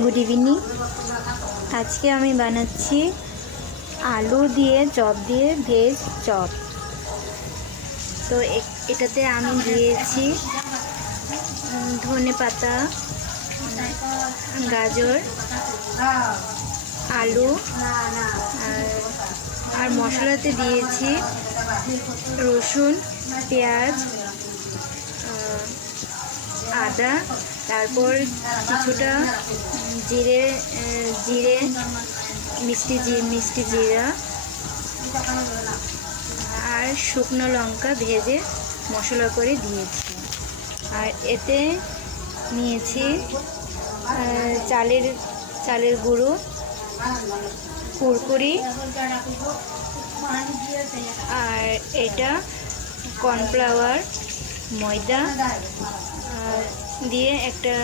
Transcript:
Good evening. আজকে আমি বানাচ্ছি আলু দিয়ে চপ দিয়ে ভেজ চপ। তো এটাতে আমি দিয়েছি ধনে পাতা, গাজর, আলু আর মশলাতে দিয়েছি রসুন, পেঁয়াজ, আদা, তারপর কিছুটা জিরে, মিষ্টি জিরা আর শুকনো লঙ্কা ভেজে মশলা করে দিয়েছি। আর এতে নিয়েছি চালের গুঁড়ো, কুরকুরি, আর এটা কর্নফ্লাওয়ার, ময়দা দিয়ে একটা